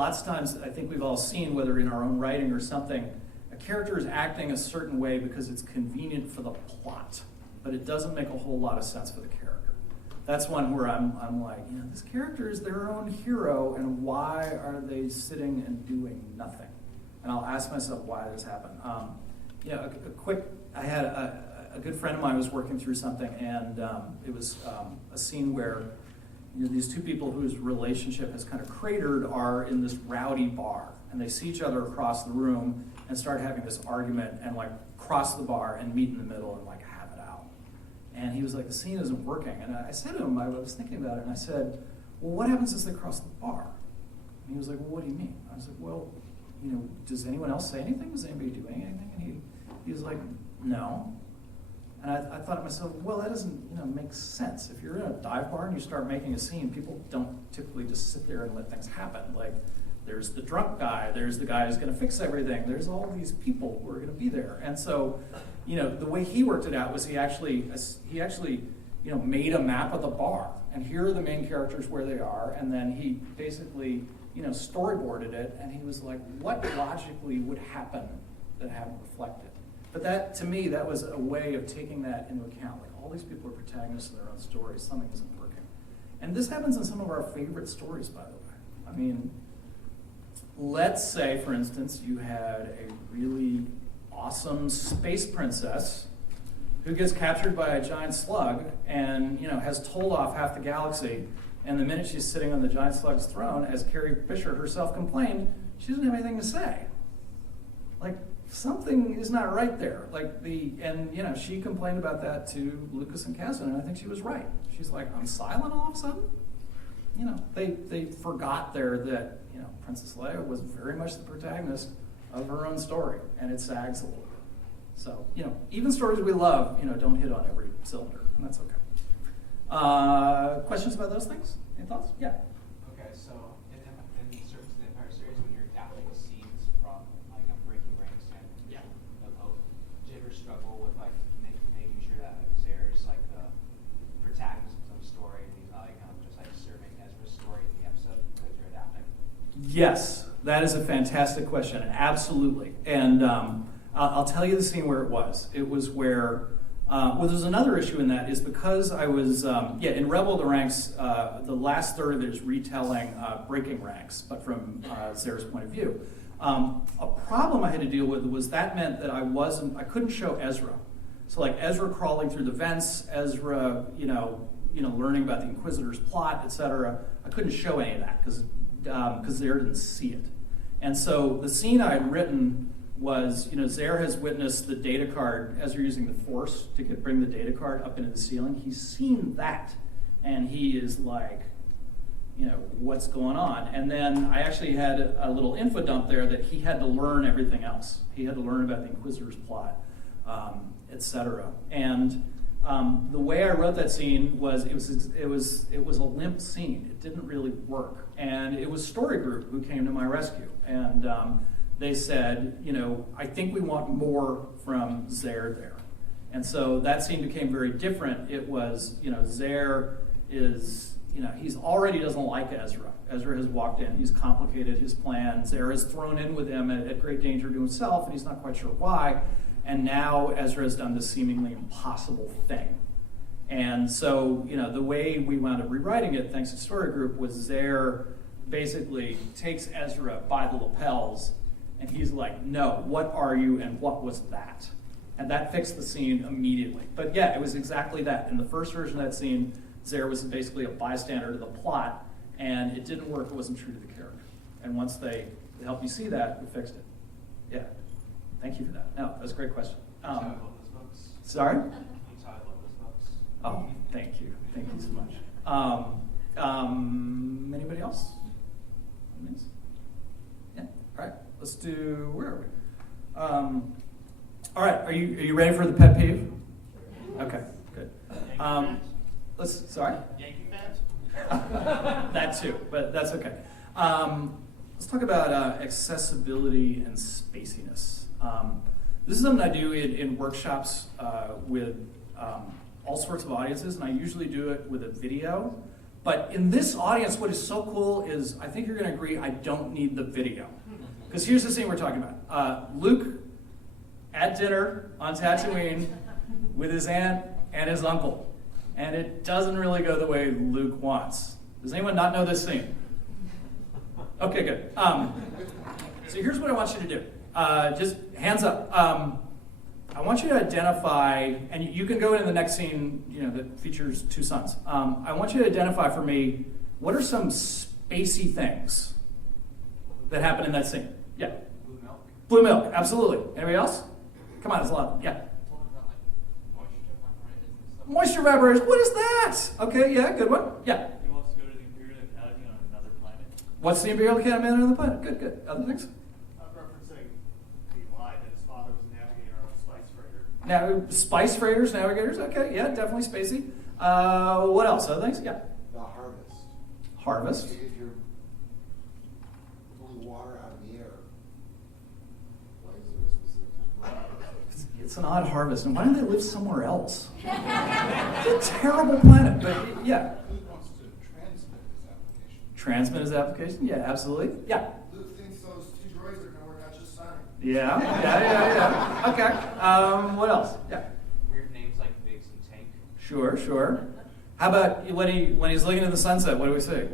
lots of times I think we've all seen, whether in our own writing or something, a character is acting a certain way because it's convenient for the plot, but it doesn't make a whole lot of sense for the character. That's one where I'm like, this character is their own hero, and why are they sitting and doing nothing? And I'll ask myself why this happened. I had a good friend of mine was working through something, and it was a scene where these two people whose relationship has kind of cratered are in this rowdy bar, and they see each other across the room and start having this argument and like cross the bar and meet in the middle and like have it out. And he was like, the scene isn't working. And I said to him, I was thinking about it, and I said, well, what happens as they cross the bar? And he was like, well, what do you mean? I was like, well, does anyone else say anything? Is anybody doing anything? And he was like, no. And I thought to myself, well, that doesn't make sense. If you're in a dive bar and you start making a scene, people don't typically just sit there and let things happen. Like, there's the drunk guy, there's the guy who's going to fix everything, there's all these people who are going to be there. And so, the way he worked it out was he actually made a map of the bar, and here are the main characters where they are, and then he basically storyboarded it, and he was like, what logically would happen that haven't reflected? But that, to me, that was a way of taking that into account. Like, all these people are protagonists in their own stories, something isn't working. And this happens in some of our favorite stories, by the way. I mean, let's say, for instance, you had a really awesome space princess who gets captured by a giant slug and, has told off half the galaxy. And the minute she's sitting on the giant slug's throne, as Carrie Fisher herself complained, she doesn't have anything to say. Like, something is not right there. She complained about that to Lucas and Kasdan, and I think she was right. She's like, I'm silent all of a sudden? They forgot there that, Princess Leia was very much the protagonist of her own story, and it sags a little bit. So, even stories we love, don't hit on every cylinder, and that's okay. Questions about those things? Any thoughts? Yeah. Okay, so in Surface of the Empire series, when you're adapting scenes from Breaking Ranks and do you ever struggle with making sure that Zare is the protagonist of some story and he's not just serving Ezra's story in the episode because you're adapting? Yes, that is a fantastic question. Absolutely. And I'll tell you the scene where it was. It was where, there's another issue in that is because I was, in Rebel of the Ranks, the last third is retelling Breaking Ranks, but from Zare's point of view. A problem I had to deal with was that meant that I couldn't show Ezra. So Ezra crawling through the vents, Ezra, learning about the Inquisitor's plot, etc. I couldn't show any of that because Zare didn't see it. And so the scene I had written was, Zare has witnessed the data card, Ezra using the Force to bring the data card up into the ceiling. He's seen that, and he is like, what's going on? And then I actually had a little info dump there that he had to learn everything else. He had to learn about the Inquisitor's plot, etc. And the way I wrote that scene was it was a limp scene. It didn't really work, and it was Story Group who came to my rescue, and they said, I think we want more from Zare there. And so that scene became very different. It was, Zare is, he's already doesn't like Ezra. Ezra has walked in, he's complicated his plan. Zare is thrown in with him at great danger to himself, and he's not quite sure why. And now Ezra has done this seemingly impossible thing. And so, the way we wound up rewriting it, thanks to Story Group, was Zare basically takes Ezra by the lapels, and he's like, no, what are you and what was that? And that fixed the scene immediately. But yeah, it was exactly that. In the first version of that scene, Zare was basically a bystander to the plot, and it didn't work, it wasn't true to the character. And once they helped me see that, we fixed it. Yeah, thank you for that. No, that was a great question. I love those books. Sorry? I love those books. Oh, thank you. Thank you so much. Anybody else? Yeah, all right. Let's do, where are we? All right, are you ready for the pet peeve? Okay, good. Sorry? Yankee fans? That too, but that's okay. Let's talk about accessibility and spaciness. This is something I do in workshops with all sorts of audiences, and I usually do it with a video But in this audience, what is so cool is, I think you're going to agree, I don't need the video. Because here's the scene we're talking about. Luke at dinner on Tatooine with his aunt and his uncle. And it doesn't really go the way Luke wants. Does anyone not know this scene? Okay, good. So here's what I want you to do. Just hands up. I want you to identify, and you can go into the next scene, that features two sons. I want you to identify for me, what are some spacey things that happen in that scene? Yeah. Blue milk. Blue milk, absolutely. Anybody else? Come on, it's a lot. Yeah. Moisture evaporation. What is that? Okay, yeah, good one. Yeah. He wants to go to the Imperial Academy on another planet. What's the Imperial Academy on another planet? Good, good. Other things? Referencing the lie that his father was a navigator on a spice freighter. Now, spice freighters, navigators. Okay, yeah, definitely spacey. What else? Other things? Yeah. The harvest. Harvest. If you're pulling water out of the air, why is there a specific time for harvest? It's an odd harvest, and why don't they live somewhere else? It's a terrible planet, but yeah. Luke wants to transmit his application. Transmit his application? Yeah, absolutely. Yeah. Luke thinks those two droids are going to work out just fine. Yeah. Okay. What else? Yeah. Weird names like Biggs and Tank. Sure. How about when he's looking at the sunset? What do we see?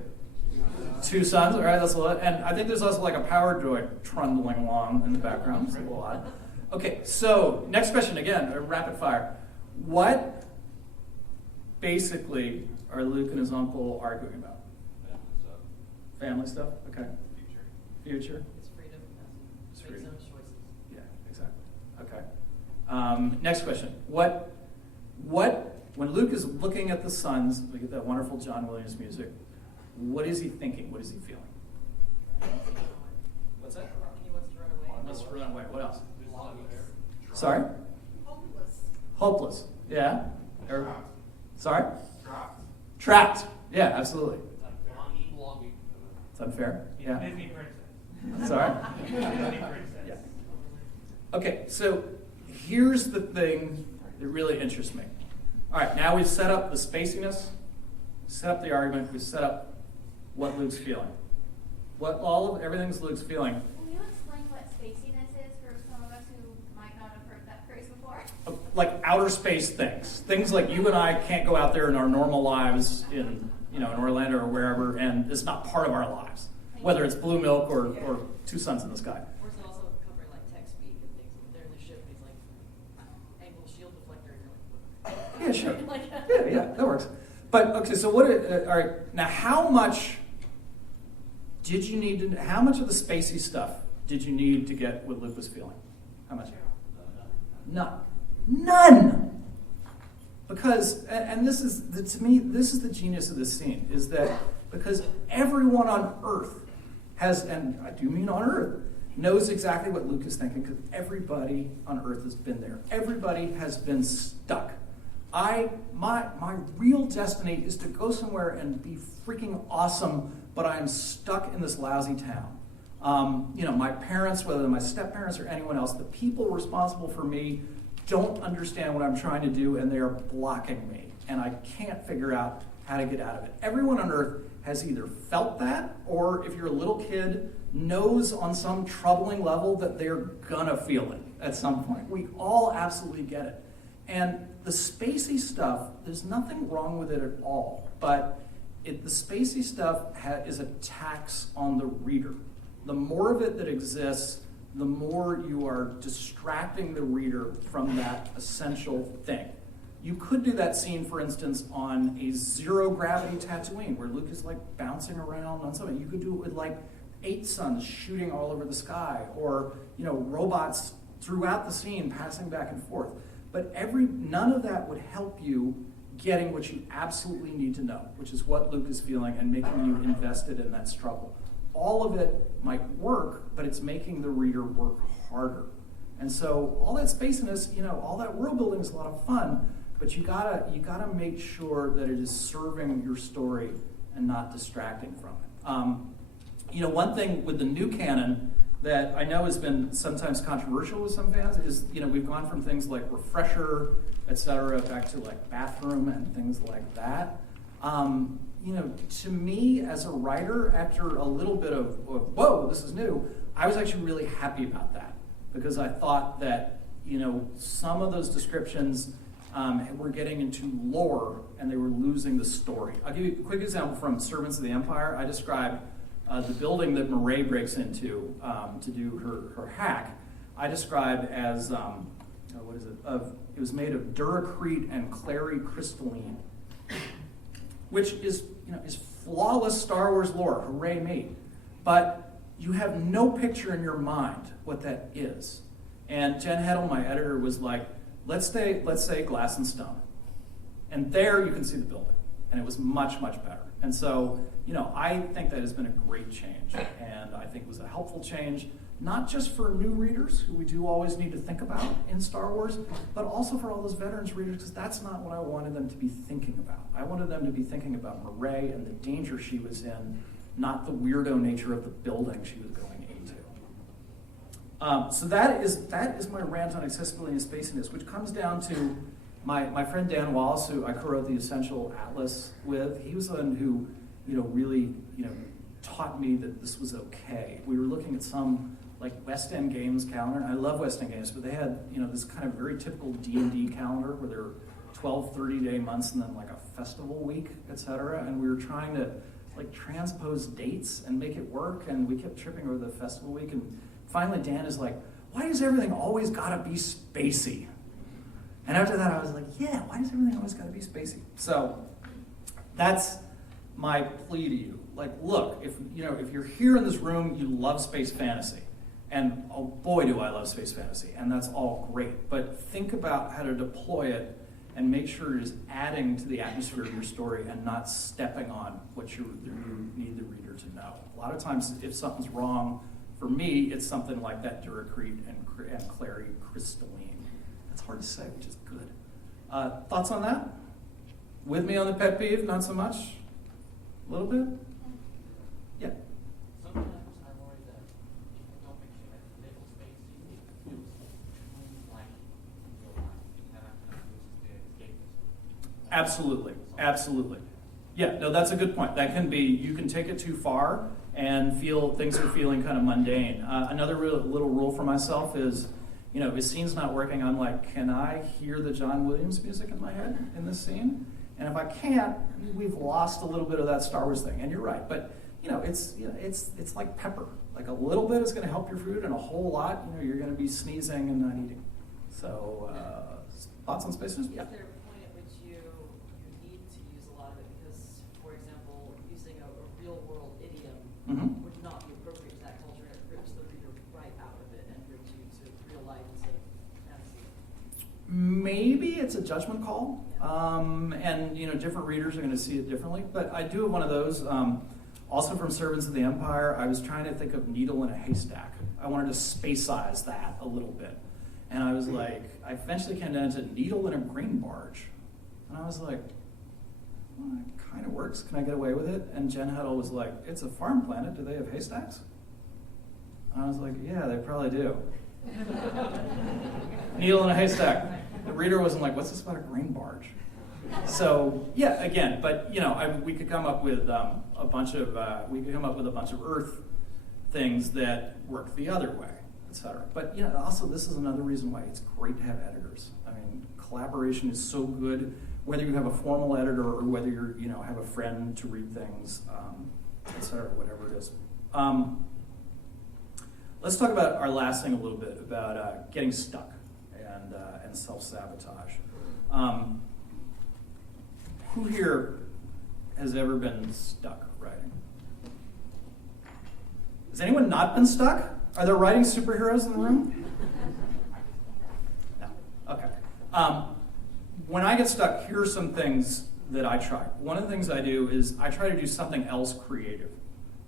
Two suns. All right, that's a lot. And I think there's also like a power droid trundling along in the background. It's a little odd. Okay, so next question again, rapid fire. What basically are Luke and his uncle arguing about? Family stuff. Okay. Future. It's freedom. It's Makes freedom. those choices. Yeah, exactly. Okay. Next question. What when Luke is looking at the suns, look at that wonderful John Williams music, what is he thinking? What is he feeling? What's that? He wants to run away. Wants to run away. What else? Sorry? Hopeless. Hopeless. Yeah. Trapped. Sorry? Trapped. Trapped. Yeah, absolutely. Belonging. It's unfair. Yeah. Disney princess. Sorry? Disney princess. Yeah. Okay, so here's the thing that really interests me. All right, now we've set up the spaciness, set up the argument, we've set up what Luke's feeling. Everything's Luke's feeling. Can you explain what spaciness is for some of us who might not have heard that phrase before? Like outer space things. Things like you and I can't go out there in our normal lives in Orlando or wherever, and it's not part of our lives. Whether it's blue milk or two suns in the sky. Or is it also covering like tech speak and things? They're in the ship and he's like, angle shield deflector, and you're like, Yeah, sure. like, Yeah, that works. But okay, so all right, now how much how much of the spacey stuff did you need to get what Luke was feeling? How much? None. Because, and this is, to me, this is the genius of this scene, is that because everyone on Earth has, and I do mean on Earth, knows exactly what Luke is thinking, because everybody on Earth has been there. Everybody has been stuck. My real destiny is to go somewhere and be freaking awesome, but I'm stuck in this lousy town. My parents, whether they're my step-parents or anyone else, the people responsible for me don't understand what I'm trying to do, and they are blocking me, and I can't figure out how to get out of it. Everyone on Earth has either felt that, or if you're a little kid, knows on some troubling level that they're gonna feel it at some point. We all absolutely get it. And the spacey stuff, there's nothing wrong with it at all, but the spacey stuff is a tax on the reader. The more of it that exists, the more you are distracting the reader from that essential thing. You could do that scene, for instance, on a zero-gravity Tatooine, where Luke is like bouncing around on something. You could do it with like 8 suns shooting all over the sky, or robots throughout the scene passing back and forth. But none of that would help you getting what you absolutely need to know, which is what Luke is feeling and making you invested in that struggle. All of it might work, but it's making the reader work harder. And so all that spaciness, all that world building is a lot of fun, but you gotta make sure that it is serving your story and not distracting from it. One thing with the new canon that I know has been sometimes controversial with some fans is, we've gone from things like refresher, et cetera, back to like bathroom and things like that. to me as a writer, after a little bit of whoa, this is new, I was actually really happy about that because I thought that, some of those descriptions were getting into lore and they were losing the story. I'll give you a quick example from Servants of the Empire. I described the building that Murray breaks into to do her hack. I described as, what is it? It was made of duracrete and clary crystalline, which is flawless Star Wars lore. Hooray me! But you have no picture in your mind what that is. And Jen Heddle, my editor, was like, let's say glass and stone. And there you can see the building. And it was much, much better. And so, I think that has been a great change. And I think it was a helpful change, not just for new readers, who we do always need to think about in Star Wars, but also for all those veterans readers, because that's not what I wanted them to be thinking about. I wanted them to be thinking about Murray and the danger she was in, not the weirdo nature of the building she was going into. So that is my rant on accessibility and spaciness, which comes down to my friend Dan Wallace, who I co-wrote the Essential Atlas with. He was the one who, really, taught me that this was okay. We were looking at some West End Games calendar, and I love West End Games, but they had this kind of very typical D&D calendar where there were 12 30-day months and then a festival week, etc. And we were trying to transpose dates and make it work, and we kept tripping over the festival week. And finally, Dan is like, "Why does everything always gotta be spacey?" And after that, I was like, "Yeah, why does everything always gotta be spacey?" So that's my plea to you. Look, if you're here in this room, you love space fantasy. And oh boy, do I love space fantasy, and that's all great. But think about how to deploy it and make sure it is adding to the atmosphere of your story and not stepping on what you need the reader to know. A lot of times, if something's wrong, for me, it's something like that duracrete and clary crystalline. That's hard to say, which is good. Thoughts on that? With me on the pet peeve? Not so much? A little bit? Yeah. Sometimes I worry that people don't make sure that little space feels too like real life, and that kind of loses the escapism. Absolutely. Yeah, no, that's a good point. That can be, you can take it too far and feel things are feeling kind of mundane. Another little rule for myself is, if scene's not working, I'm like, can I hear the John Williams music in my head in this scene? And if I can't, we've lost a little bit of that Star Wars thing. And you're right, but it's like pepper. A little bit is going to help your food, and a whole lot, you're going to be sneezing and not eating. So, thoughts on spaces? Yeah. Is there a point at which you need to use a lot of it? Because, for example, using a real world idiom would not be appropriate to that culture, and it rips the reader right out of it and brings you to real life instead of fantasy. Maybe it's a judgment call, and different readers are going to see it differently. But I do have one of those. Also from Servants of the Empire, I was trying to think of needle in a haystack. I wanted to space-ize that a little bit. And I was like, I eventually came down to needle in a grain barge. And I was like, well, it kind of works. Can I get away with it? And Jen Heddle was like, it's a farm planet. Do they have haystacks? And I was like, yeah, they probably do. Needle in a haystack. The reader wasn't like, what's this about a grain barge? So yeah, again, but we could come up with a bunch of Earth things that work the other way, etc. But also this is another reason why it's great to have editors. I mean, collaboration is so good, whether you have a formal editor or whether you're have a friend to read things, etc. Whatever it is. Let's talk about our last thing a little bit about getting stuck and self-sabotage. Who here has ever been stuck writing? Has anyone not been stuck? Are there writing superheroes in the room? No. Okay. When I get stuck, here are some things that I try. One of the things I do is I try to do something else creative.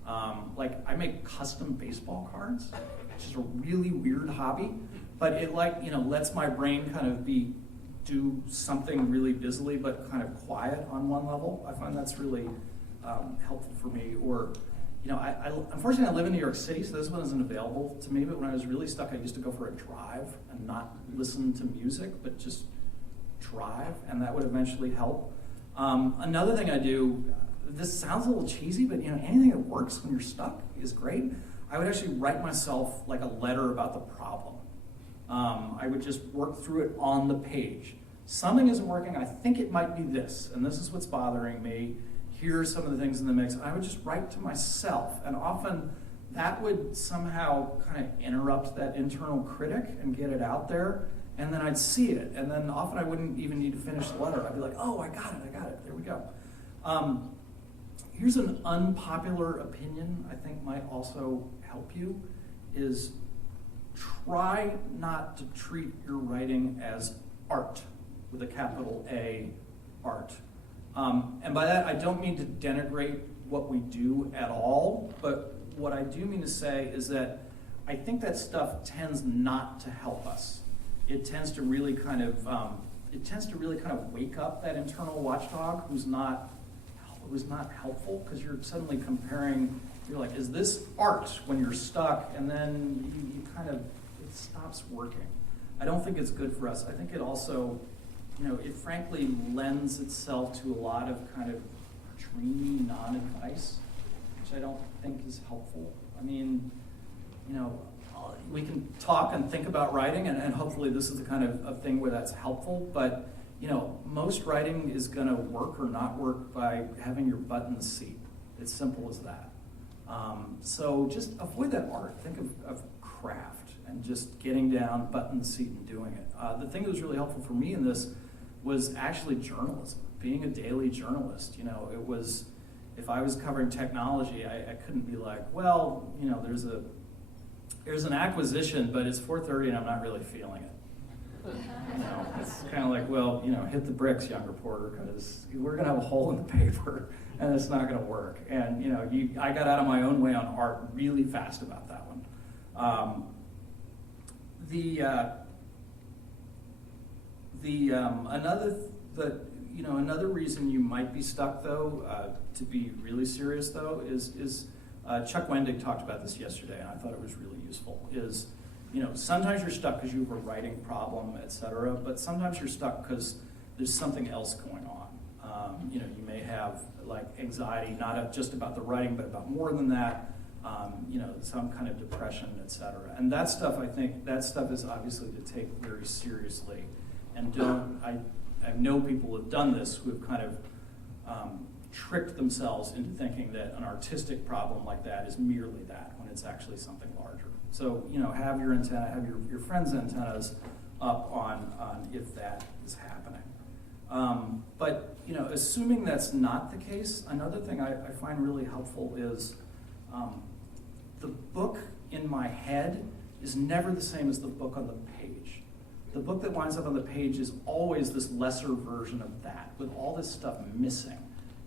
I make custom baseball cards, which is a really weird hobby, but it lets my brain kind of do something really busily but kind of quiet on one level. I find that's really helpful for me. Or, unfortunately I live in New York City, so this one isn't available to me, but when I was really stuck, I used to go for a drive and not listen to music, but just drive, and that would eventually help. Another thing I do this sounds a little cheesy, but anything that works when you're stuck is great. I would actually write myself like a letter about the problem. I would just work through it on the page. Something isn't working, I think it might be this, and this is what's bothering me. Here are some of the things in the mix. I would just write to myself, and often that would somehow kind of interrupt that internal critic and get it out there, and then I'd see it, and then often I wouldn't even need to finish the letter. I'd be like, oh, I got it, there we go. Here's an unpopular opinion I think might also help you, is try not to treat your writing as art, with a capital A, art. And by that, I don't mean to denigrate what we do at all, but what I do mean to say is that I think that stuff tends not to help us. It tends to really kind of, wake up that internal watchdog who's not helpful, because you're suddenly comparing, you're like, is this art when you're stuck? And then you kind of, it stops working. I don't think it's good for us. I think it also, it frankly lends itself to a lot of kind of dreamy non-advice, which I don't think is helpful. I mean, we can talk and think about writing, and hopefully this is the kind of thing where that's helpful, but most writing is going to work or not work by having your butt in the seat. It's simple as that. So just avoid that art. Think of craft and just getting down, butt in the seat and doing it. The thing that was really helpful for me in this was actually journalism, being a daily journalist. It was, if I was covering technology, I couldn't be like, well, there's an acquisition, but it's 4:30 and I'm not really feeling it. It's kind of like, well, hit the bricks, young reporter, because we're going to have a hole in the paper and it's not going to work. And, I got out of my own way on art really fast about that one. Another reason you might be stuck, though, to be really serious, though, is Chuck Wendig talked about this yesterday, and I thought it was really useful, is, sometimes you're stuck because you have a writing problem, et cetera, but sometimes you're stuck because there's something else going on. You may have like anxiety, not just about the writing, but about more than that, some kind of depression, et cetera. And that stuff, I think, is obviously to take very seriously. And I know people who have done this who have kind of tricked themselves into thinking that an artistic problem like that is merely that, when it's actually something larger. So, have your antenna, have your friends' antennas up on if that is happening. But, assuming that's not the case, another thing I find really helpful is the book in my head is never the same as the book on the page. The book that winds up on the page is always this lesser version of that, with all this stuff missing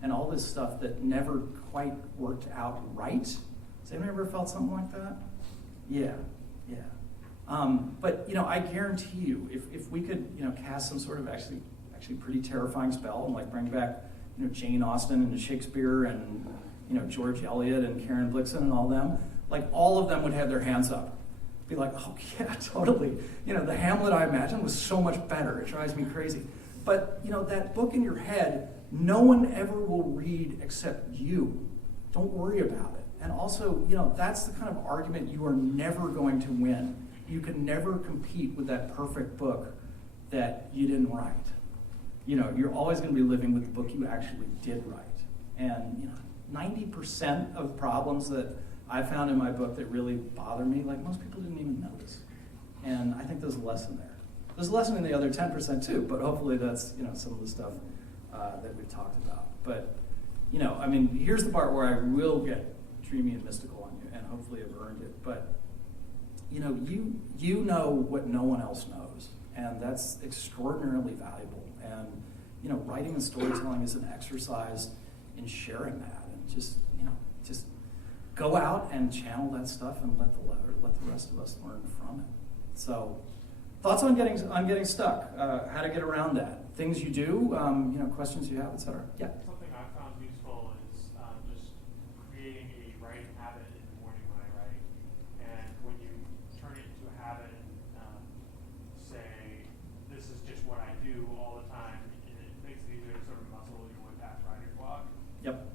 and all this stuff that never quite worked out right. Has anyone ever felt something like that? Yeah. But I guarantee you, if we could cast some sort of actually pretty terrifying spell and like bring back Jane Austen and Shakespeare and George Eliot and Karen Blixen and all them, like all of them would have their hands up. Be like, oh yeah, totally. The Hamlet I imagined was so much better. It drives me crazy. But that book in your head, no one ever will read except you. Don't worry about it. And also, that's the kind of argument you are never going to win. You can never compete with that perfect book that you didn't write. You're always going to be living with the book you actually did write. And 90% of problems that I found in my book that really bother me, like most people didn't even notice. And I think there's a lesson there. There's a lesson in the other 10% too, but hopefully that's some of the stuff that we've talked about. But here's the part where I will get dreamy and mystical on you, and hopefully I've earned it. But you know what no one else knows, and that's extraordinarily valuable. And writing and storytelling is an exercise in sharing that, and just go out and channel that stuff and let the rest of us learn from it. So, thoughts on getting stuck? How to get around that? Things you do, questions you have, etc. Yeah. Something I found useful is just creating a writing habit in the morning when I write. And when you turn it into a habit and say, this is just what I do all the time, it makes it easier to sort of muscle your way past writer's block. Yep.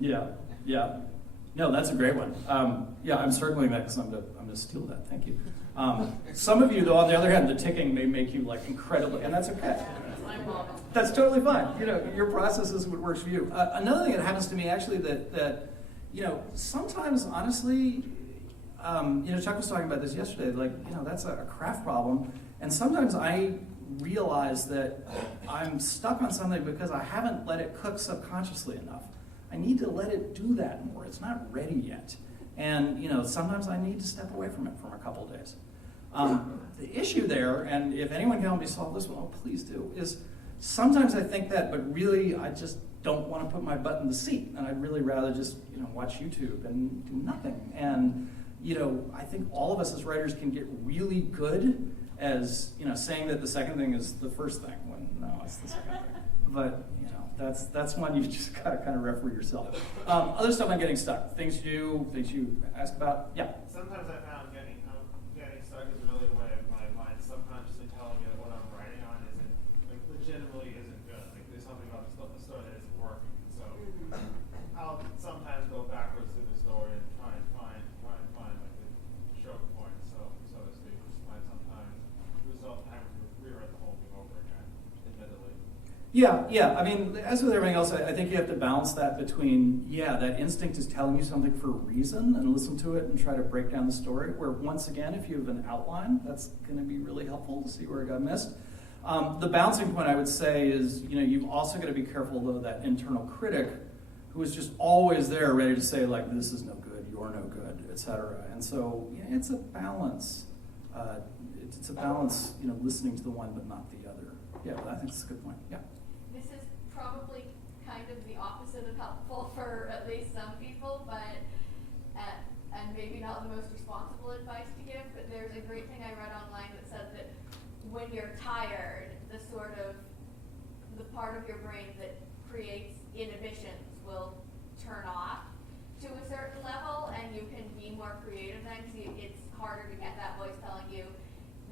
Yeah. No, that's a great one. Yeah, I'm circling that because I'm gonna steal that. Thank you. Some of you, though, on the other hand, the ticking may make you like incredibly, and that's okay. That's totally fine. You know, your process is what works for you. Another thing that happens to me actually that you know, sometimes honestly, you know, Chuck was talking about this yesterday. Like, you know, that's a craft problem, and sometimes I realize that I'm stuck on something because I haven't let it cook subconsciously enough. I need to let it do that more. It's not ready yet. And, you know, sometimes I need to step away from it for a couple of days. The issue there, and if anyone can help me solve this one, oh, please do, is sometimes I think that, but really I just don't want to put my butt in the seat. And I'd really rather just, you know, watch YouTube and do nothing. And, you know, I think all of us as writers can get really good as, you know, saying that the second thing is the first thing, when no, it's the second thing. But, you know, that's one you've just got to kind of referee yourself. Other stuff on getting stuck, things you do, things you ask about, yeah. Sometimes I found getting stuck is really a way of my mind subconsciously telling me that what I'm writing on isn't, like, legitimately isn't good. Like, there's something about the story that isn't working. So I'll sometimes go backwards through the story and try and find like the choke point, so to speak, which might sometimes result in having to rewrite the whole thing over again, admittedly. Yeah. I mean, as with everything else, I think you have to balance that between, yeah, that instinct is telling you something for a reason, and listen to it and try to break down the story, where once again, if you have an outline, that's going to be really helpful to see where it got missed. The balancing point I would say is, you know, you've also got to be careful, though, that internal critic who is just always there ready to say, like, this is no good, you're no good, etc. And so, yeah, it's a balance. It's a balance, you know, listening to the one but not the other. Yeah, I think that's a good point. Yeah. This is probably kind of the opposite of helpful for at least some people, but and maybe not the most responsible advice to give, but there's a great thing I read online that said that when you're tired, the part of your brain that creates inhibitions will turn off to a certain level, and you can be more creative then, because it's harder to get that voice telling you,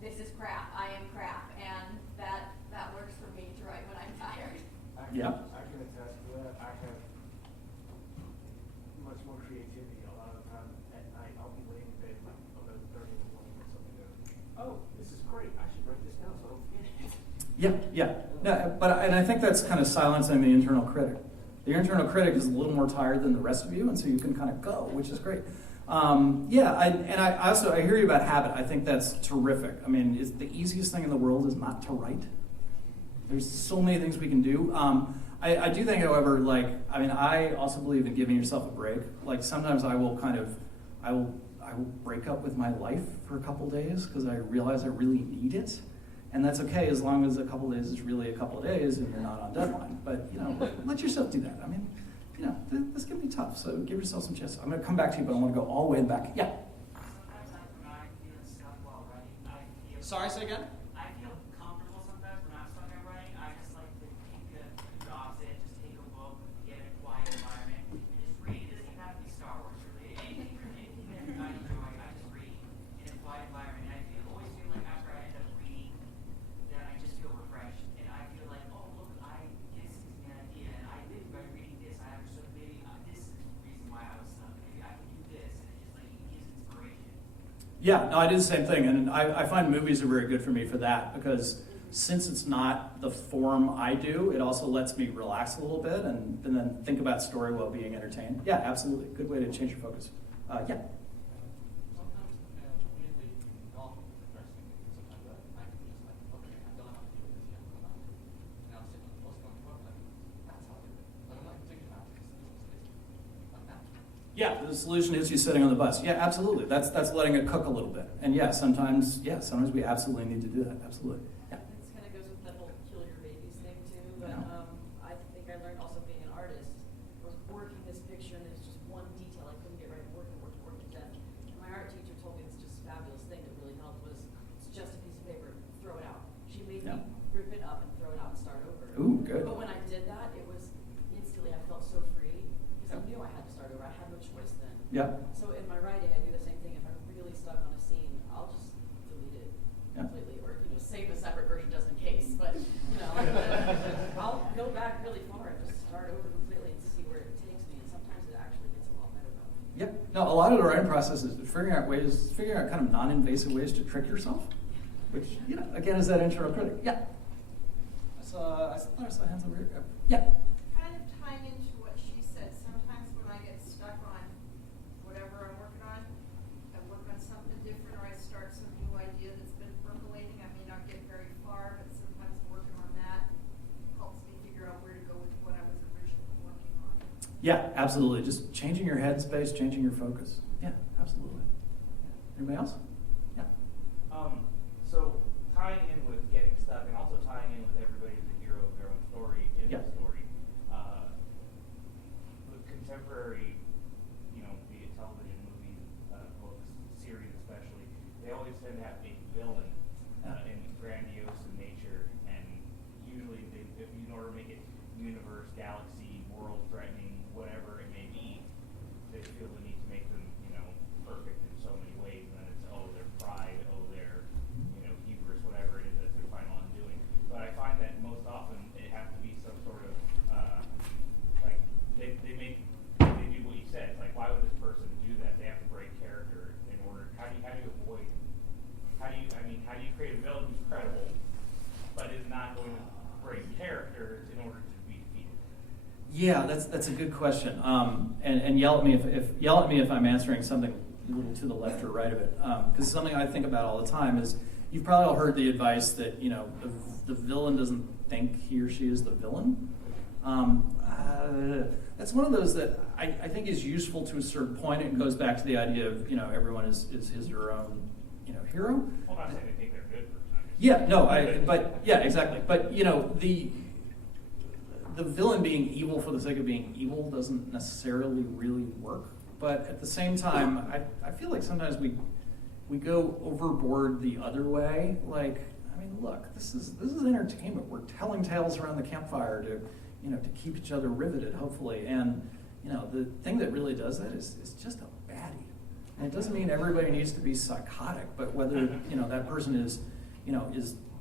this is crap, I am crap, and that works for me to write when I'm tired. I can attest to that. I have much more creativity a lot of the time at night. I'll be laying in bed like 11:30 in the morning or something. Oh, this is great. I should write this down so I don't forget it. Yeah. No, and I think that's kind of silencing the internal critic. The internal critic is a little more tired than the rest of you, and so you can kind of go, which is great. I hear you about habit. I think that's terrific. I mean, the easiest thing in the world is not to write. There's so many things we can do. I do think, however, I also believe in giving yourself a break. Like, sometimes I will break up with my life for a couple days because I realize I really need it. And that's okay as long as a couple days is really a couple of days and you're not on deadline. But, you know, let yourself do that. I mean, you know, this can be tough, so give yourself some chances. I'm going to come back to you, but I want to go all the way back. Yeah? Sometimes when I feel stuck while writing, Sorry, say again? I feel comfortable sometimes when I'm stuck at writing. I just like to take the opposite, just take a book, get in a quiet environment, and just read. It doesn't even have to be Star Wars, really. Anything that I enjoy, I just read in a quiet environment. And I always feel like after I end up reading, that I just feel refreshed. And I feel like, oh, look, this gives me an idea. And I did by reading this, I understood maybe this is the reason why I was stuck. Maybe I can do this. And it just like it gives inspiration. Yeah, no, I do the same thing, and I find movies are very good for me for that, because since it's not the form I do, it also lets me relax a little bit and then think about story while being entertained. Yeah, absolutely. Good way to change your focus. Yeah. Sometimes, weirdly, novels are depressing. Sometimes I can just like, okay, I don't have to deal with this yet. I'm not doing it. And I'll sit on the post going forward, like, that's how I do it. But I'm not thinking about it. It's like that. Yeah, the solution is you sitting on the bus. Yeah, absolutely. That's letting it cook a little bit. And sometimes we absolutely need to do that. Absolutely. Yeah. This kind of goes with that whole kill your babies thing too, but Yeah. I think I learned also being an artist, I was working this picture and there's just one detail I couldn't get right, working to death. And my art teacher told me this just fabulous thing that really helped was, it's just a piece of paper, throw it out. She made Yeah. me rip it up and throw it out and start over. Ooh, good. But when I did that, it was instantly, I felt so free, because I knew I had to start over, I had no choice then. Yeah. So in my writing, I do the same thing. If I'm really stuck on a scene, I'll just delete it Yeah. completely, or save a separate Yep. No, a lot of the writing process is figuring out kind of non-invasive ways to trick yourself, which, again, is that internal critic. Yeah. I thought I saw hands over here. Yeah. Kind of tying into what she said, sometimes when I get stuck on whatever I'm working on, I work on something different or I start some new idea that's been percolating. I may not get very far, but sometimes working on that helps me figure out where to go with what I was originally working on. Yeah, absolutely. Just changing your headspace, changing your focus. Yeah, absolutely. Anybody else? Yeah. So tying in with getting stuck and also tying in with everybody's the hero of their own story in Yeah. the story. With contemporary, be it television, movies, books, series especially, they always tend to have a villain in grandiose in nature, and usually in order to make it universe, galaxy, world threatening, whatever it may be, they feel the need to make them, perfect in so many ways, and then it's their pride, their hubris, whatever it is that they're planning on doing. But I find that most often it has to be some sort of like they do what you said. It's like, why would this person do that? They have to break character in order. How do you avoid? How do you create a villain who's credible, but is not going to break character in order to be defeated? Yeah, that's a good question. And yell at me if I'm answering something a little to the left or right of it. Because something I think about all the time is, you've probably all heard the advice that the villain doesn't think he or she is the villain. That's one of those that I think is useful to a certain point. It goes back to the idea of everyone is his or her own hero. Well, I'm not saying they think they're good person. Yeah, no, exactly. But the villain being evil for the sake of being evil doesn't necessarily really work. But at the same time, I feel like sometimes we go overboard the other way. Like, look, this is entertainment. We're telling tales around the campfire to keep each other riveted, hopefully. And the thing that really does that is just a baddie. And it doesn't mean everybody needs to be psychotic, but whether that person is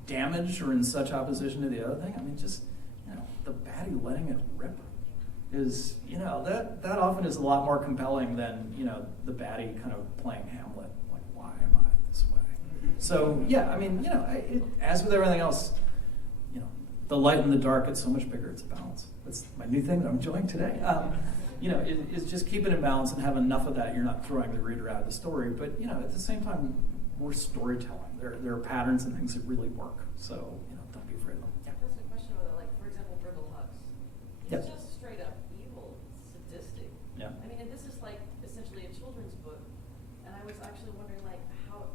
damaged or in such opposition to the other thing. Just the baddie letting it rip is that often is a lot more compelling than the baddie kind of playing Hamlet. Like, why am I this way? So yeah, as with everything else, the light and the dark, it's so much bigger. It's a balance. That's my new thing that I'm enjoying today. Is just keep it in balance and have enough of that. You're not throwing the reader out of the story, but at the same time, we're storytelling. There are patterns and things that really work. So don't be afraid of them. Yeah. That's a question about that. Like, for example, Brindle Hugs. He's Yep. just straight up evil, sadistic. Yeah. And this is like essentially a children's book, and I was actually wondering like how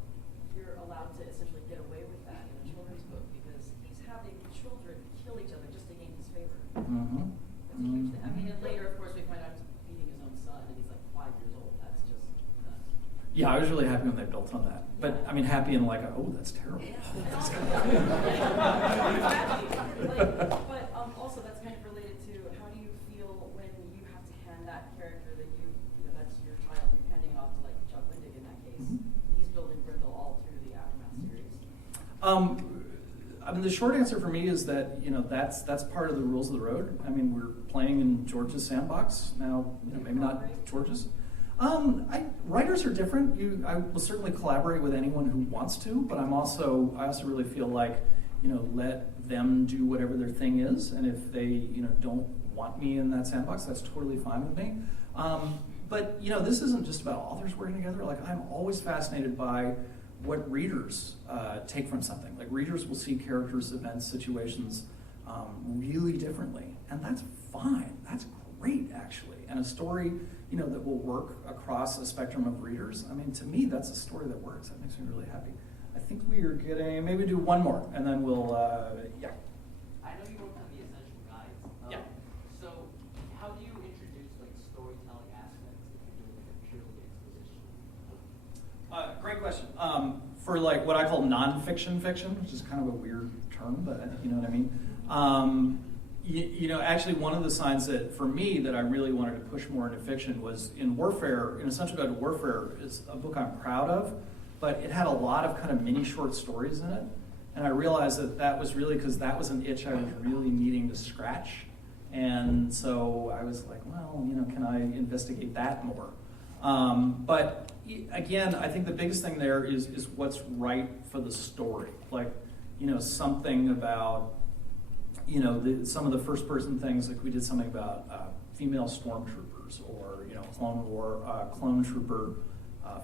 you're allowed to essentially get away with that in a children's book, because he's having children kill each other just to gain his favor. Mm-hmm. That's a huge thing. And later, of course, we find out he's beating his own son, and he's like 5 years old. That's just nuts. Yeah, I was really happy when they built on that. But happy in like, that's terrible. But also that's kind of related to how do you feel when you have to hand that character that that's your child, you're handing off to like Chuck Wendig in that case. Mm-hmm. He's building Brindle all through the Aftermath series. The short answer for me is that that's part of the rules of the road. We're playing in George's sandbox now. Maybe not George's. Writers are different. I will certainly collaborate with anyone who wants to, but I also really feel like let them do whatever their thing is, and if they don't want me in that sandbox, that's totally fine with me. But this isn't just about authors working together. Like, I'm always fascinated by what readers take from something. Like, readers will see characters, events, situations really differently, and that's fine. That's great, actually. And a story, that will work across a spectrum of readers. To me, that's a story that works. That makes me really happy. I think we are getting, maybe do one more, and then we'll, yeah. I know you worked on the essential guides. Yeah. So how do you introduce like storytelling aspects if you're doing like a purely exposition? Great question. For like what I call nonfiction fiction, which is kind of a weird term, but you know what I mean. Actually, one of the signs that for me that I really wanted to push more into fiction was in Warfare. In Essential Guide to Warfare is a book I'm proud of, but it had a lot of kind of mini short stories in it, and I realized that was really because that was an itch I was really needing to scratch, and so I was like, well, can I investigate that more? But again, I think the biggest thing there is what's right for the story. Like, something about, some of the first person things, like we did something about female stormtroopers, or, Clone War, clone trooper,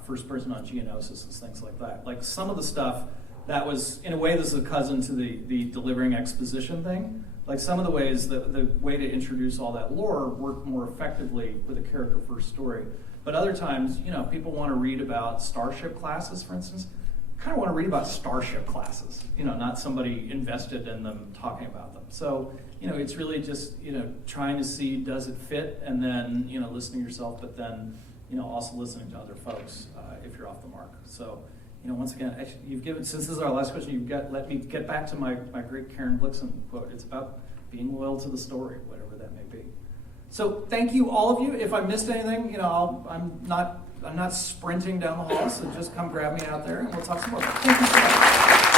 first person on Geonosis and things like that. Like some of the stuff that was, in a way, this is a cousin to the delivering exposition thing. Like some of the ways, the way to introduce all that lore worked more effectively with a character first story. But other times, people want to read about starship classes, for instance. Kind of want to read about starship classes, not somebody invested in them talking about them. So, it's really just, trying to see, does it fit, and then, listening to yourself, but then, also listening to other folks if you're off the mark. So, once again, you've given, since this is our last question, let me get back to my great Karen Blixen quote. It's about being loyal to the story, whatever that may be. So thank you, all of you. If I missed anything, I'm not sprinting down the hall, so just come grab me out there and we'll talk some more. Thank you so much.